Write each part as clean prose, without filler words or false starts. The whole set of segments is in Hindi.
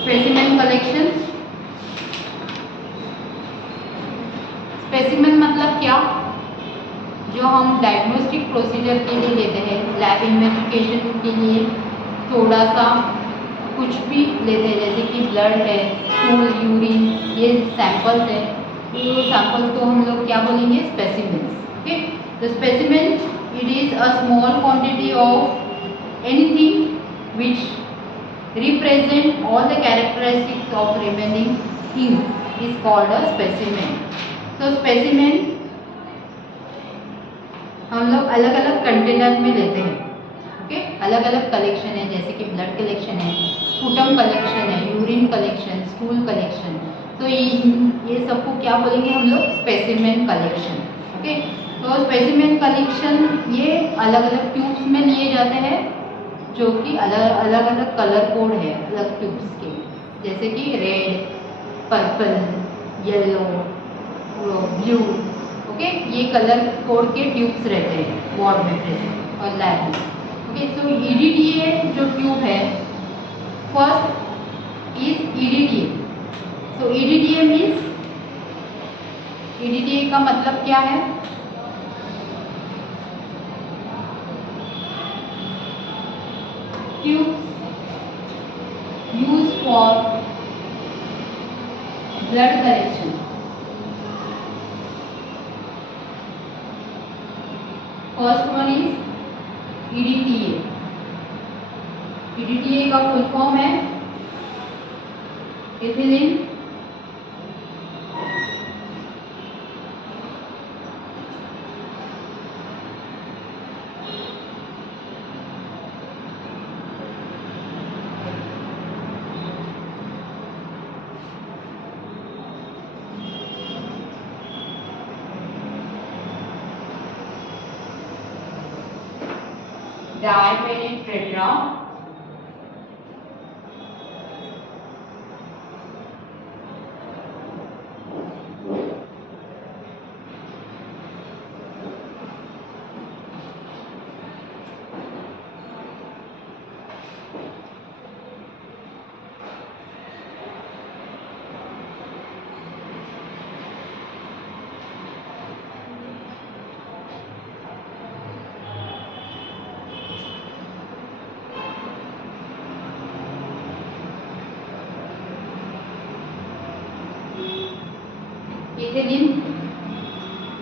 Specimen collection. स्पेसिमेन मतलब क्या, जो हम डायग्नोस्टिक प्रोसीजर के लिए लेते हैं, लैब इन्वेस्टिगेशन के लिए थोड़ा सा कुछ भी लेते हैं, जैसे कि ब्लड है, स्टूल, यूरिन, ये सैंपल्स है, तो सैंपल्स को हम लोग क्या बोलेंगे, specimens. Okay, the specimen it is a small quantity of anything which represent all the characteristics of remaining thing is called a specimen. तो स्पेसिमेन हम लोग अलग अलग कंटेनर में लेते हैं। ओके, अलग अलग कलेक्शन है, जैसे कि ब्लड कलेक्शन है, स्पूटम कलेक्शन है, यूरिन कलेक्शन, स्टूल कलेक्शन, तो ये सबको क्या बोलेंगे हम लोग, स्पेसिमेन कलेक्शन। ओके, तो स्पेसिमेन कलेक्शन ये अलग अलग ट्यूब्स में लिए जाते हैं, जो कि अलग अलग कलर कोड है अलग ट्यूब्स के, जैसे कि red, purple, yellow, blue. Okay, ये कलर कोड के ट्यूब्स रहते हैं वार्ड में प्रेजेंट और लैब में। ओके, सो ईडीडीए जो ट्यूब है, first is EDDA. So EDDA means, EDDA का मतलब क्या है, tube use for blood collection. First one is EDTA. EDTA का फुल फॉर्म है ethylene diaminetetra ethylene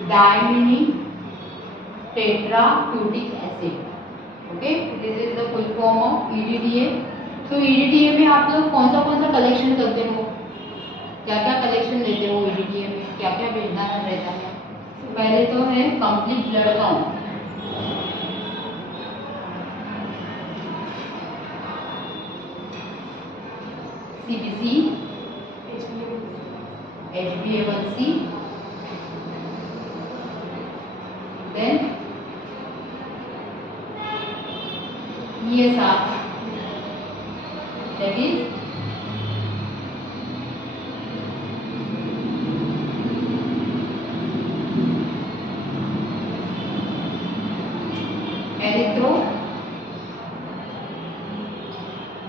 diamine tetraacetic acid. Okay, this is the full form of EDTA. तो ईडीटीए में आप लोग कौन सा कलेक्शन करते हो, क्या क्या कलेक्शन लेते हो ईडीटीए में, क्या क्या भेजना रहता है। तो पहले तो है complete blood count. CBC, HbA1c, then ESR, that is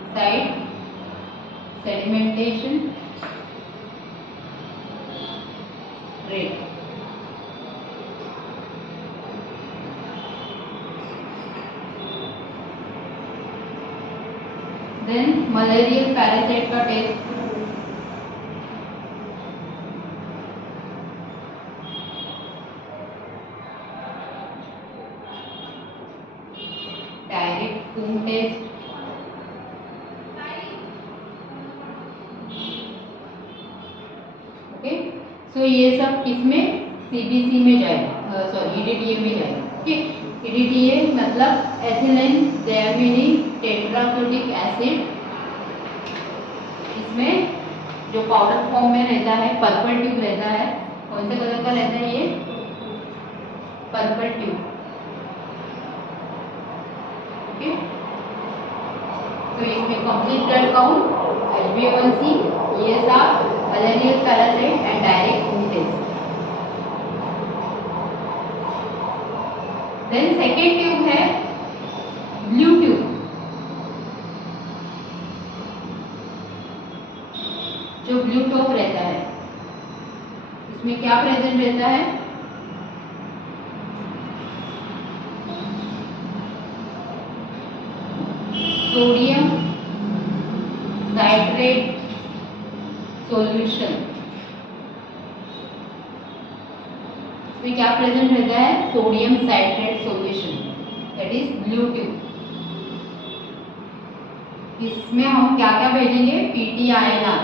erythrocyte sedimentation rate. Then malarial parasite का टेस्ट, डायरेक्ट खून टेस्ट, ओके। सो ये सब किसमें, सीबीसी में जाएगा, सॉरी ईडीटीए में जाएगा। ओके, ईडीटीए मतलब एथिलीन डायमिनी टेट्राक्यूटिक एसिड, इसमें जो पाउडर फॉर्म में रहता है, पर्पल ट्यूब रहता है, कौन से कलर का रहता है ये, पर्पल ट्यूब। ओके, तो इसमें complete blood count, HbA1c, ESR, malarial parasite and direct खून टेस्ट। देन सेकेंड ट्यूब है ब्लू ट्यूब। इसमें क्या प्रेजेंट रहता है? Sodium nitrate solution. इसमें क्या प्रेजेंट रहता है? Sodium citrate solution, that is blue tube. इसमें हम क्या क्या भेजेंगे? PTINR,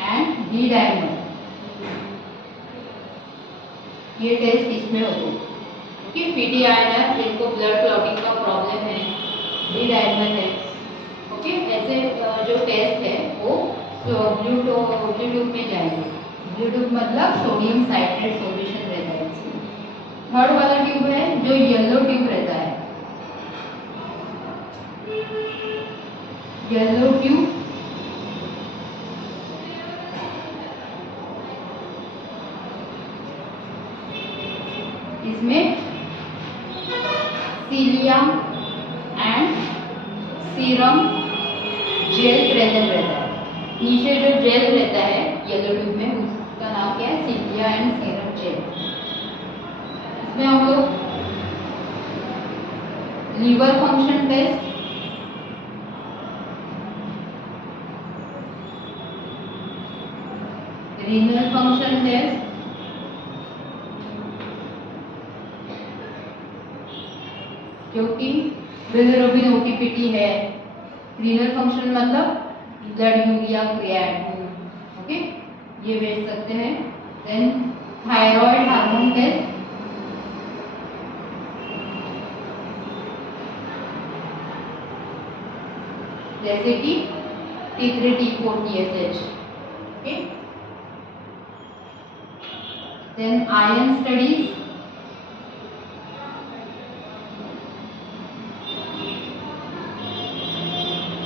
and D dimer. ये टेस्ट इसमें होते हैं। ओके, PTINR जिनको ब्लड क्लॉटिंग का प्रॉब्लम है, डी डायमर है। ओके, ऐसे जो टेस्ट है वो ब्लू ट्यूब में जाएंगे। ब्लू ट्यूब मतलब सोडियम साइट्रेट सॉल्यूशन रहता है इसमें। थर्ड वाला ट्यूब है जो येलो ट्यूब रहता है। येलो ट्यूब इसमें सीलिया एंड सीरम जेल प्रेजेंट रहता है। नीचे जो जेल रहता है येलो ट्यूब में, उसका नाम क्या है? सीलिया एंड सीरम जेल। इसमें हम लोग liver function test, renal function test, जो कि बिलिरुबिन OTPT है। रीनल फंक्शन मतलब ब्लड यूरिया क्रिएटिनिन। ओके, ये भेज सकते हैं। देन थायराइड हार्मोन टेस्ट, जैसे कि T3 T4 TSH। Okay, then iron studies,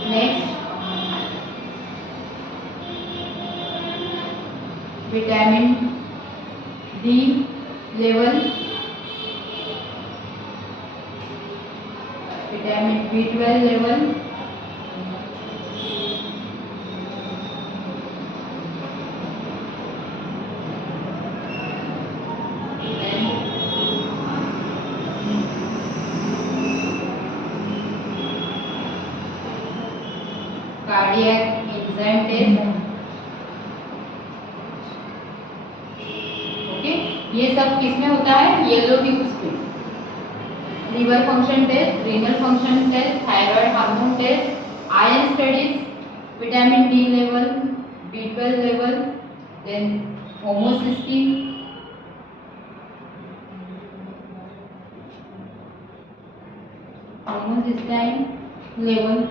next vitamin D level, vitamin B12 level, cardiac enzyme test. Okay, ये सब किसमें होता है? येलो ट्यूब्स में। Liver function test, renal function test, thyroid hormone test, iron studies, vitamin D level, B12 level, then homocysteine, homocysteine level.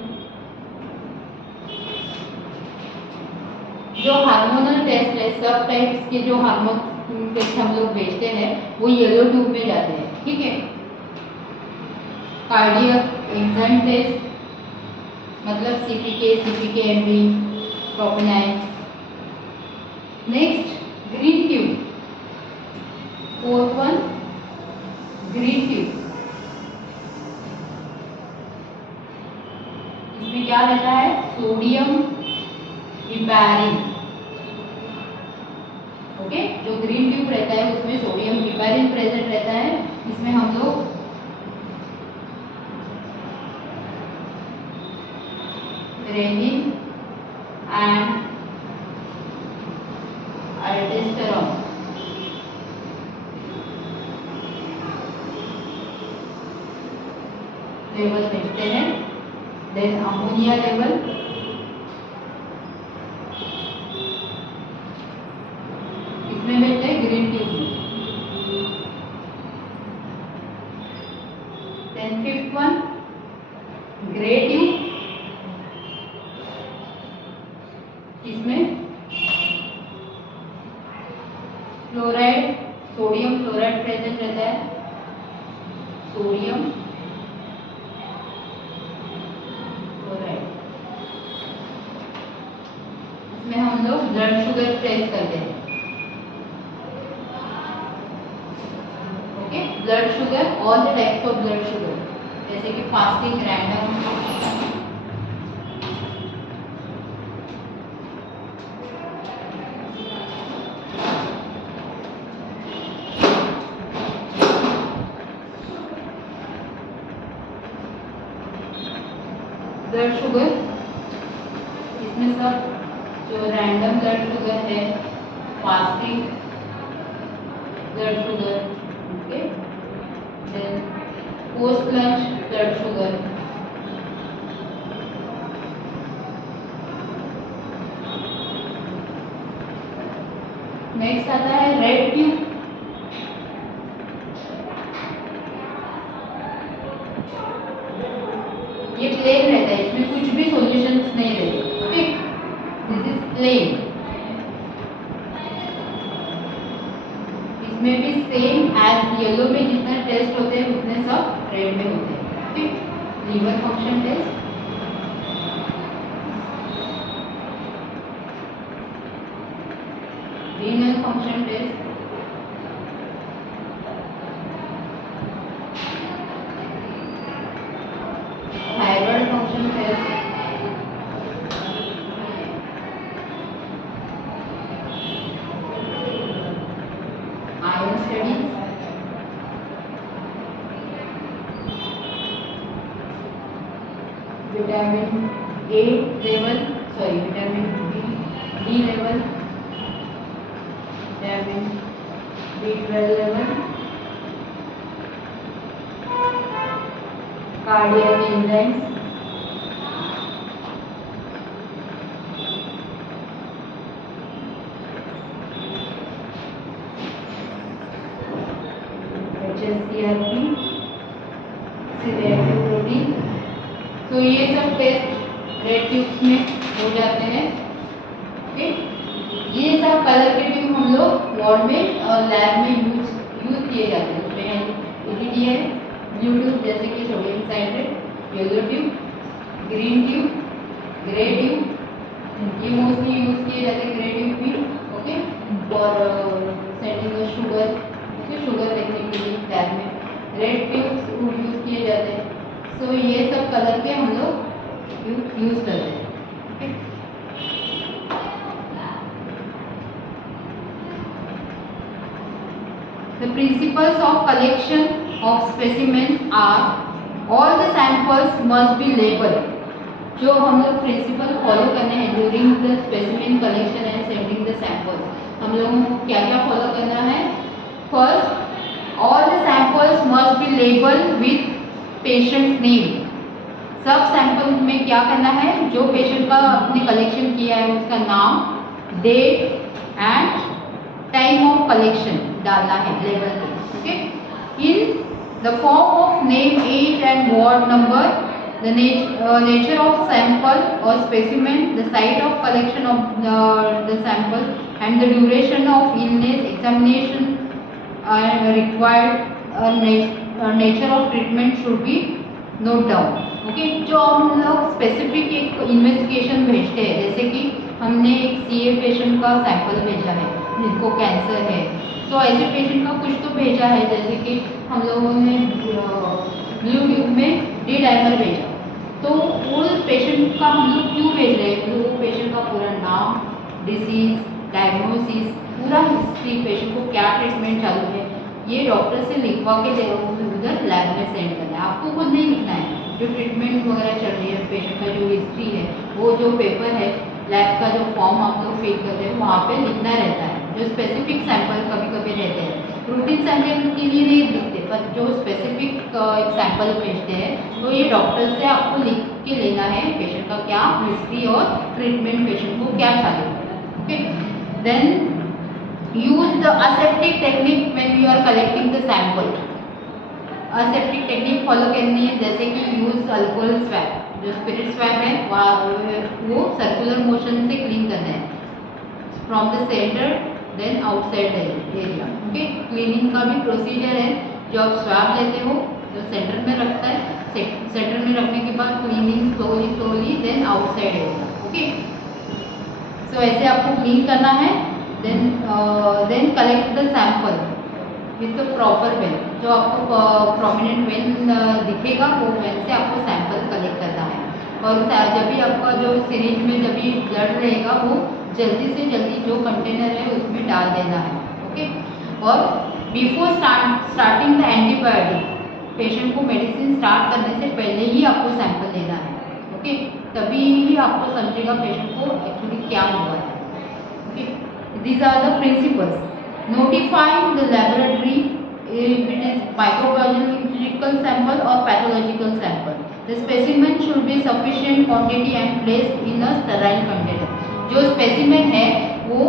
जो हार्मोनल टेस्ट है, सब टाइप्स के जो हार्मोन टेस्ट हम लोग भेजते हैं वो येलो ट्यूब में जाते हैं। ठीक है, कार्डियक एंजाइम टेस्ट मतलब CPK, propanine. Next green tube, fourth one green tube. इसमें क्या रहता है? Sodium heparin. ओके, जो ग्रीन ट्यूब रहता है उसमें सोडियम हिपैरिन प्रेजेंट रहता है। इसमें हम लोग रेनिन एंड अल्टेस्टेरॉन लेवल भेजते हैं। देन अमोनिया लेवल, इसमें भेजते हैं ग्रीन ट्यूब में। Then fifth one grey tube, इसमें फ्लोराइड, सोडियम फ्लोराइड प्रेजेंट रहता है। सोडियम फ्लोराइड, इसमें हम लोग ब्लड शुगर टेस्ट करते हैं। Okay, blood sugar, all the types of blood sugar, जैसे कि फास्टिंग, रैंडम, ब्लड शुगर, इसमें सब जो रैंडम ब्लड शुगर है, fasting blood sugar, okay, then post lunch blood sugar, next आता है रेड ट्यूब, ये प्लेन रहता है, इसमें कुछ भी सॉल्यूशंस नहीं रहते, ओके, दिस इज प्लेन, इसमें भी सेम एज येलो में जितना टेस्ट होते हैं उतने सब रेड में होते हैं, okay, liver function test, renal function test, thyroid function test, iron studies, vitamin A level, sorry vitamin D level, vitamin B12 level, cardiac enzymes, HSCRP, C-reactive protein, तो ये सब टेस्ट रेड ट्यूब्स में हो जाते हैं, ओके, ये सब कलर के ट्यूब हम लोग वार्ड में और लैब में यूज किए जाते हैं, उसमें एलईडी है, ब्लू ट्यूब जैसे कि sodium citrate, yellow tube, green tube, grey tube, ये मोस्टली यूज किए जाते हैं, ग्रे ट्यूब भी, ओके, और sending the sugar, okay, sugar देखने के लिए लैब में, रेड ट्यूब्स यूज किए जाते हैं, सो ये सब कलर के हम लोग यूज करते हैं, okay. The principles of collection of specimens are all the samples must be labeled. जो हम लोग प्रिंसिपल फॉलो करने हैं during the specimen collection and sending the samples, हम लोगों को क्या क्या फॉलो करना है? First, all the samples must be labelled with patient name. सब सैंपल में क्या करना है, जो पेशेंट का आपने कलेक्शन किया है उसका नाम, date and time of collection डालना है लेवल पे, okay. In the form of name, age and ward number, the nature of sample और specimen, the site of collection of the sample and the duration of illness, examination required, nature of treatment should be note down, okay. जो हम लोग स्पेसिफिक एक इन्वेस्टिगेशन भेजते हैं, जैसे कि हमने एक CA पेशेंट का सैंपल भेजा है जिनको कैंसर है, तो ऐसे पेशेंट का कुछ तो भेजा है, जैसे कि हम लोगों ने ब्लू ट्यूब में डी डाइमर भेजा, तो वो पेशेंट का हम लोग क्यों भेज रहे हैं, तो वो पेशेंट का पूरा नाम, डिसीज, डायग्नोसिस, पूरा हिस्ट्री, पेशेंट को क्या ट्रीटमेंट चालू है, ये डॉक्टर से लिखवा के उधर लैब में सेंड करना है, आपको खुद नहीं लिखना है। जो ट्रीटमेंट वगैरह चल रही है, पेशेंट का जो हिस्ट्री है, वो जो पेपर है लैब का, जो फॉर्म आप लोग फिल करते हैं वहाँ पे लिखना रहता है। जो स्पेसिफिक सैंपल कभी कभी रहते हैं, रूटीन सैंपल के लिए नहीं लिखते, पर जो स्पेसिफिक एक सैंपल भेजते हैं तो ये डॉक्टर से आपको लिख के लेना है, पेशेंट का क्या हिस्ट्री और ट्रीटमेंट, पेशेंट को क्या चाहिए, okay. Then use the aseptic technique when you are collecting the sample. Aseptic technique follow करनी है, जैसे कि यूज अल्कोहल स्वैब, जो स्पिरिट स्वैब है वो सर्कुलर मोशन से क्लीन करना है from the centre then outside area, okay. Cleaning का भी प्रोसीजर है, जो आप स्वैब लेते हो, जो सेंटर में रखता है, सेंटर में रखने के बाद cleaning slowly then outside area, okay. So ऐसे आपको क्लीन करना है, then collect the sample, with proper vein, जो आपको प्रोमिनेंट वेन दिखेगा वो वेन से आपको सैंपल कलेक्ट करना है। और जब भी आपका जो सिरिंज में जब भी ब्लड रहेगा वो जल्दी से जल्दी जो कंटेनर है उसमें डाल देना है। ओके, और before starting the antibiotic, patient को मेडिसिन स्टार्ट करने से पहले ही आपको सैंपल लेना है। ओके, तभी ही आपको समझेगा पेशेंट को एक्चुअली क्या हुआ है। Okay, these are the principles. Notifying the laboratory if it is microbiological sample or pathological sample. The specimen should be sufficient quantity and placed in a sterile container. जो स्पेसिमेन है वो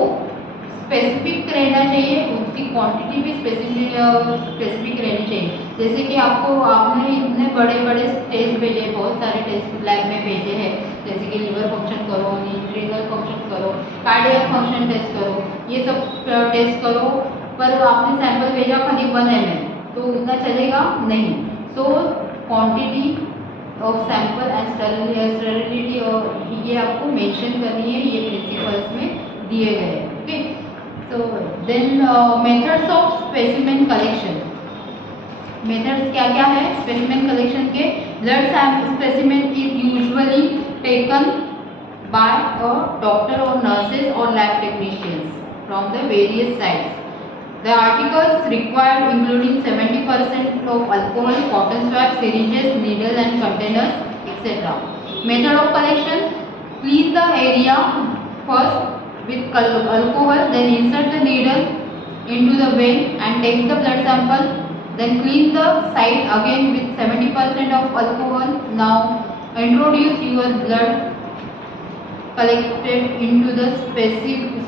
स्पेसिफिक रहना चाहिए, उसकी क्वांटिटी भी स्पेसिफिक रहनी चाहिए। जैसे कि आपने इतने बड़े बड़े टेस्ट भेजे, बहुत सारे टेस्ट लैब में भेजे हैं, जैसे कि लिवर फंक्शन करो, रीनल फंक्शन करो, कार्डियक फंक्शन टेस्ट करो, ये सब टेस्ट करो, पर आपने सैंपल भेजा खाली 1 ml, तो उतना चलेगा नहीं। So quantity of sample and sterility और ये आपको मेंशन करनी है, ये प्रिंसिपल्स में दिए गए हैं। Okay, so then methods of specimen collection. Methods क्या क्या है स्पेसिमेन कलेक्शन के? Blood specimen is usually taken by a doctor और नर्सेज और lab technicians from the various sites. The articles required including 70% of alcohol, cotton swab, syringes, needle and containers, etc. Method of collection: clean the area first with alcohol, then insert the needle into the vein and take the blood sample. Then clean the site again with 70% of alcohol. Now introduce your blood collected into the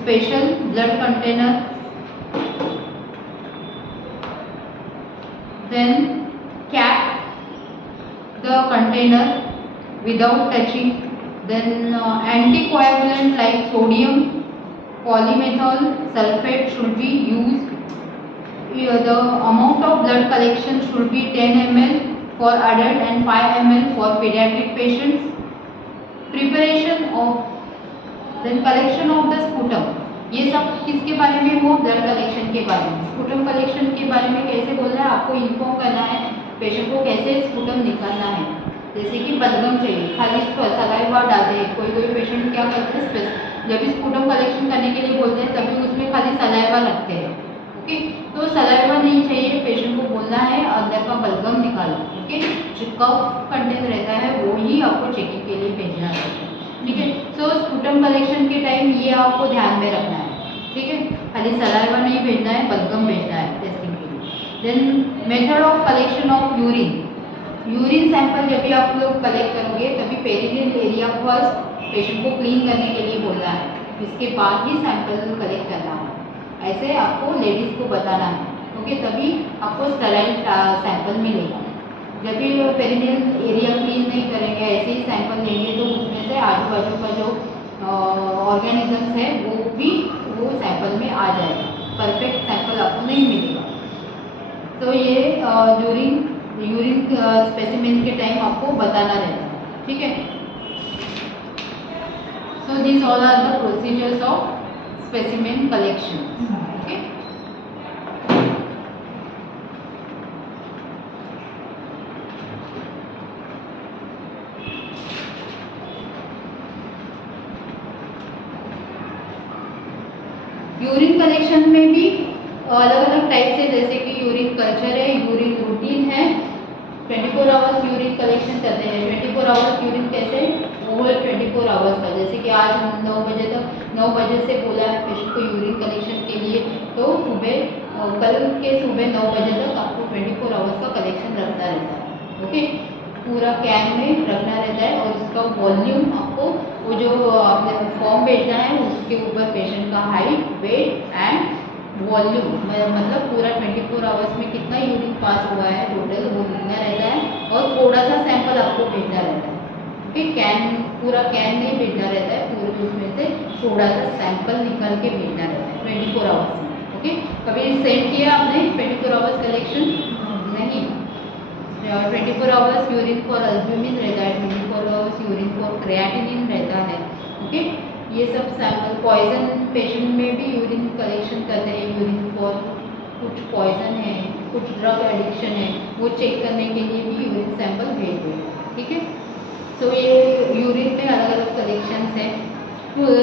special blood container. Then cap the container without touching. Then anticoagulant like sodium polymethyl sulfate should be used. The amount of blood collection should be 10 ml for adult and 5 ml for pediatric patients. Preparation of then collection of the sputum. ये सब किसके बारे में हो? ब्लड कलेक्शन के बारे में। स्पुटम कलेक्शन के बारे में कैसे बोलना है, आपको इन्फॉर्म करना है पेशेंट को कैसे स्पुटम निकालना है। जैसे कि बलगम चाहिए, खाली सलाइवा डालते हैं, कोई पेशेंट क्या करते हैं, जब भी स्पुटम कलेक्शन करने के लिए बोलते हैं तभी उसमें खाली सलाइवा लगते हैं। ओके, तो सलाइवा नहीं चाहिए, पेशेंट को बोलना है अंदर का बलगम निकालो। ओके, जो कफ कंटेंट रहता है वो ही आपको चेकिंग के लिए भेजना है। ठीक है, सो स्पुटम कलेक्शन के टाइम ये आपको ध्यान में रखना है। ठीक है, खाली सलाइवा नहीं भेजना है, बलगम भेजना है टेस्टिंग के लिए। Then method of collection of urine. Urine sample जब भी आप लोग कलेक्ट करोगे तभी पेरिनियल एरिया फर्स्ट पेशेंट को क्लीन करने के लिए बोलना है, इसके बाद ही सैंपल कलेक्ट करना है। ऐसे आपको लेडीज़ को बताना है। ओके, तभी आपको स्टेराइल सैंपल मिलेगा। जब भी पेरिनियल एरिया क्लीन नहीं करेंगे, ऐसे ही सैंपल लेंगे तो उसमें से आजू बाजू का जो ऑर्गेनिजम्स है वो सैंपल में आ जाएगा, परफेक्ट सैंपल आपको नहीं मिलेगा। तो ये यूरिन स्पेसिमेन के टाइम आपको बताना रहता है। ठीक है, so this all are the procedures of specimen collection. Okay, urine collection में भी अलग अलग टाइप से, जैसे कि यूरिन कल्चर है, यूरिन रूटीन है, 24 आवर्स यूरिन कलेक्शन करते हैं। 24 आवर्स यूरिन कैसे? वो 24 आवर्स का, जैसे कि आज 9 बजे से बोला है पेशेंट को यूरिन कलेक्शन के लिए, तो कल के सुबह 9 बजे तक आपको 24 आवर्स का कलेक्शन रखना रहता है। ओके, पूरा कैन में रखना रहता है और उसका वॉल्यूम आपको वो जो आपने फॉर्म भेजना है उसके ऊपर पेशेंट का हाइट, वेट एंड वॉल्यूम, मतलब पूरा 24 आवर्स में कितना यूरिन पास हुआ है टोटल वो लिखना रहता है और थोड़ा सा सैंपल आपको भेजना रहता है। ओके, पूरा कैन नहीं भेजना रहता है, पूरे उसमें से थोड़ा सा सैंपल निकाल के भेजना रहता है 24 आवर्स में। ओके, कभी सेंड किया आपने 24 आवर्स कलेक्शन? नहीं। 24 आवर्स यूरिन फॉर अल्ब्यूमिन रहता है, 24 आवर्स यूरिन फॉर क्रिएटिनिन रहता है। ओके, ये सब सैंपल पॉइजन पेशेंट में भी यूरिन कलेक्शन करते हैं, यूरिन फॉर कुछ पॉइजन है, कुछ ड्रग एडिक्शन है, वो चेक करने के लिए भी यूरिन सैंपल भेज दो, ठीक है। तो ये यूरिन में अलग अलग कलेक्शंस हैं।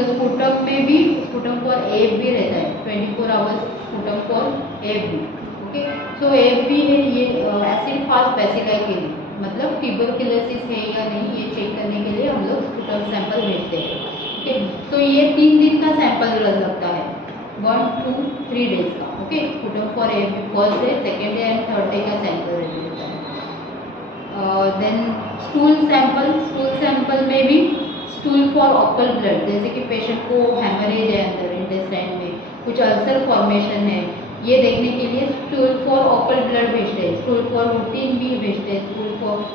स्पुटम में भी, स्पुटम फॉर एफ भी रहता है, 24 आवर्स स्पुटम फॉर एफ भी, ओके। सो एफ भी है ये एसिड फास्ट बेसिलाई के लिए, मतलब ट्यूबरकुलोसिस है या नहीं ये चेक करने के लिए हम लोग स्पुटम सैंपल भेजते हैं, ओके। तो ये 3 दिन का सैंपल लगता है, 1, 2, 3 डेज का, okay. Sputum for F first day, second day and third day का सैंपल रहता है। देन स्टूल सैंपल में भी स्टूल फॉर ऑकल ब्लड, जैसे कि पेशेंट को हेमरेज है अंदर इंटेस्टाइन में, कुछ अल्सर फॉर्मेशन है, ये देखने के लिए स्टूल फॉर ऑकल ब्लड भेजते हैं, स्टूल फॉर रूटीन भी भेजते हैं,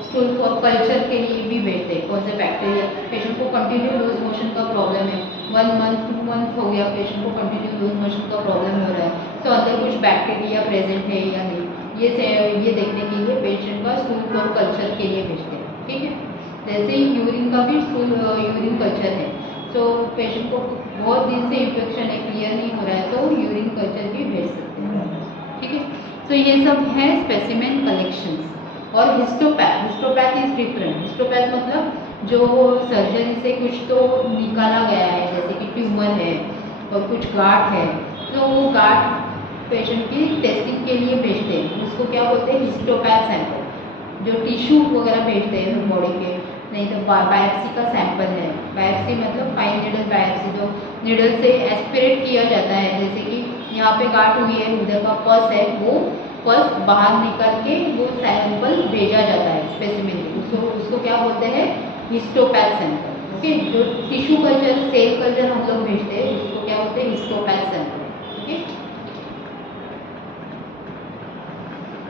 स्टूल फॉर कल्चर के लिए भी भेजते हैं। कौन से बैक्टीरिया, पेशेंट को कंटिन्यू लूज मोशन का प्रॉब्लम है, 1 मंथ 2 मंथ हो गया पेशेंट को कंटिन्यू लूज मोशन का प्रॉब्लम हो रहा है, तो अंदर कुछ बैक्टीरिया प्रेजेंट है या नहीं, ये देखने के लिए पेशेंट का स्टूल फॉर कल्चर के लिए भेजते हैं, ठीक है। जैसे ही यूरिन का भी यूरिन कल्चर है, तो पेशेंट को बहुत दिन से इन्फेक्शन है, क्लियर नहीं हो रहा है, तो यूरिन कल्चर भी भेज सकते हैं, ठीक है। तो ये सब है स्पेसिमेन कलेक्शंस। और हिस्टोपैथ इज डिफरेंट। हिस्टोपैथ मतलब जो सर्जरी से कुछ तो निकाला गया है, जैसे कि ट्यूमर है और कुछ गांठ है, तो वो गांठ पेशेंट की टेस्टिंग के लिए भेजते हैं, उसको क्या बोलते हैं, हिस्टोपैथ सैंपल। जो टिश्यू वगैरह भेजते हैं बॉडी के, नहीं तो बायोप्सी का सैंपल है। बायोप्सी मतलब फाइन नीडल बायोप्सी, जो नीडल से एस्पिरेट किया जाता है, जैसे कि यहाँ पे गांठ हुई है, उधर का पस है, वो पस बाहर निकाल के वो सैंपल भेजा जाता है स्पेसिमेन, उसको क्या बोलते हैं, हिस्टोपैथ सैंपल, ओके। जो टिश्यू कल्चर, सेल कल्चर हम लोग